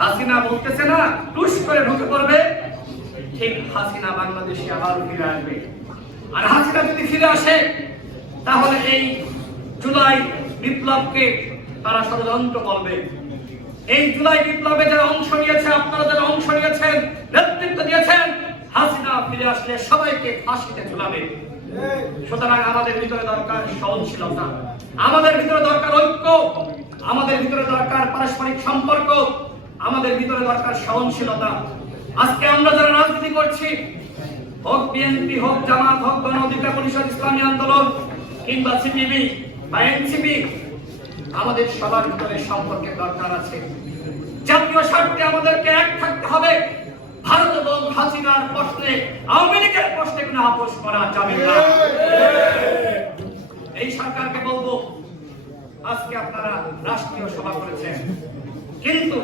হাসিনা বলতেছে না টুস করে ঢুকে পড়বে, ঠিক হাসিনা বাংলাদেশে আবার ফিরে আসবে। আর হাসিনা যদি ফিরে আসে তাহলে এই জুলাই বিপ্লবকে তারা ষড়যন্ত্র বলবে। এই জুলাই বিপ্লবে যারা অংশ নিয়েছে, আপনারা যারা অংশ নিয়েছেন, নেতৃত্ব দিয়েছেন, হাসিনা ফিরে আসলে সবাইকে ফাঁসিতে ঝুলাবে। সুতরাং আমাদের ভিতরে দরকার সহনশীলতা, আমাদের ভিতরে দরকার ঐক্য, আমাদের ভিতরে দরকার পারস্পরিক সম্পর্ক, আমাদের ভিতরে দরকার সহনশীলতা। আজকে আমরা যারা রাজনীতি করছি, হোক বিএনপি, হোক জামাত, হোক গণ অধিকার পরিষদ, ইসলামী আন্দোলন কিংবা সিপিবি বা এনসিপি, আমাদের সবার ভিতরে সম্পর্কের দরকার আছে। জাতীয় স্বার্থে আমাদেরকে এক থাকতে হবে। ভারত এবং হাসিনার প্রশ্নে, আওয়ামী লীগের প্রশ্নে কোনো আপোষ করা যাবে না। এই সরকারকে বলবো, আজকে আপনারা রাষ্ট্রীয় সভা করেছেন, কিন্তু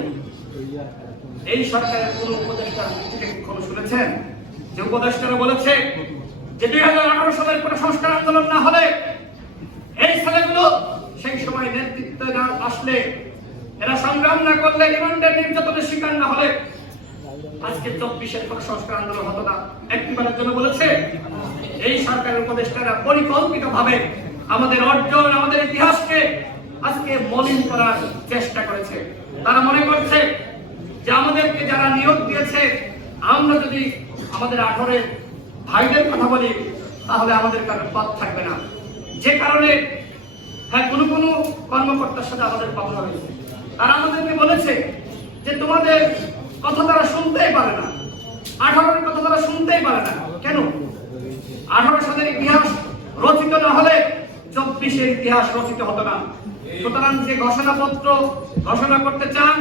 এই সরকারের কোন উপদেষ্টার মুখ থেকে কখনো শুনেছেন যে উপদেষ্টারা বলেছে যে 2018 সালের কোন সংস্কার আন্দোলন না হলে এই ছেলেগুলো সেই সময় নেতৃত্ব না আসলে, এরা সংগ্রাম না করলে, রিমান্ডের নির্যাতনের শিকার না হলে আজকে 24-এর কোন সংস্কার আন্দোলন হতো না? একটিবারের জন্য বলেছে? এই সরকারের উপদেষ্টারা পরিকল্পিতভাবে আমাদের অর্জন, আমাদের ইতিহাসকে আজকে মলিন করার চেষ্টা করেছে। তারা মনে করছে যে আমাদেরকে যারা নিয়োগ দিয়েছে, আমরা যদি আমাদের 18 ভাইদের কথা বলি তাহলে আমাদের কারো পথ থাকবে না। যে কারণে হ্যাঁ, কোনো কোনো কর্মকর্তার সাথে আমাদের কথা হয়েছে, তারা আমাদেরকে বলেছে যে তোমাদের কথা তারা শুনতেই পারে না, 18-এর কথা তারা শুনতেই পারে না। কেন? 18 সালের ইতিহাস রচিত না হলে 24-এর ইতিহাস রচিত হতো না। সুতরাং যে ঘোষণাপত্র ঘোষণা করতে চান,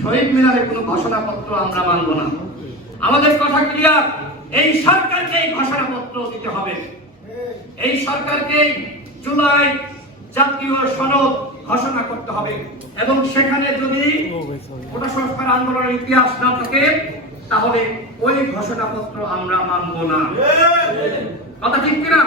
শহীদ মিনারের কোনো ঘোষণাপত্র আমরা মানব না। আমাদের কথা ক্লিয়ার, এই সরকারকে এই ঘোষণাপত্র দিতে হবে। এই সরকারকে জুলাই জাতীয় সনদ ঘোষণা করতে হবে, এবং সেখানে যদি কোটা সংস্কার আন্দোলনের ইতিহাস না থাকে তাহলে ওই ঘোষণাপত্র আমরা মানব না। কথা ঠিক কিনা?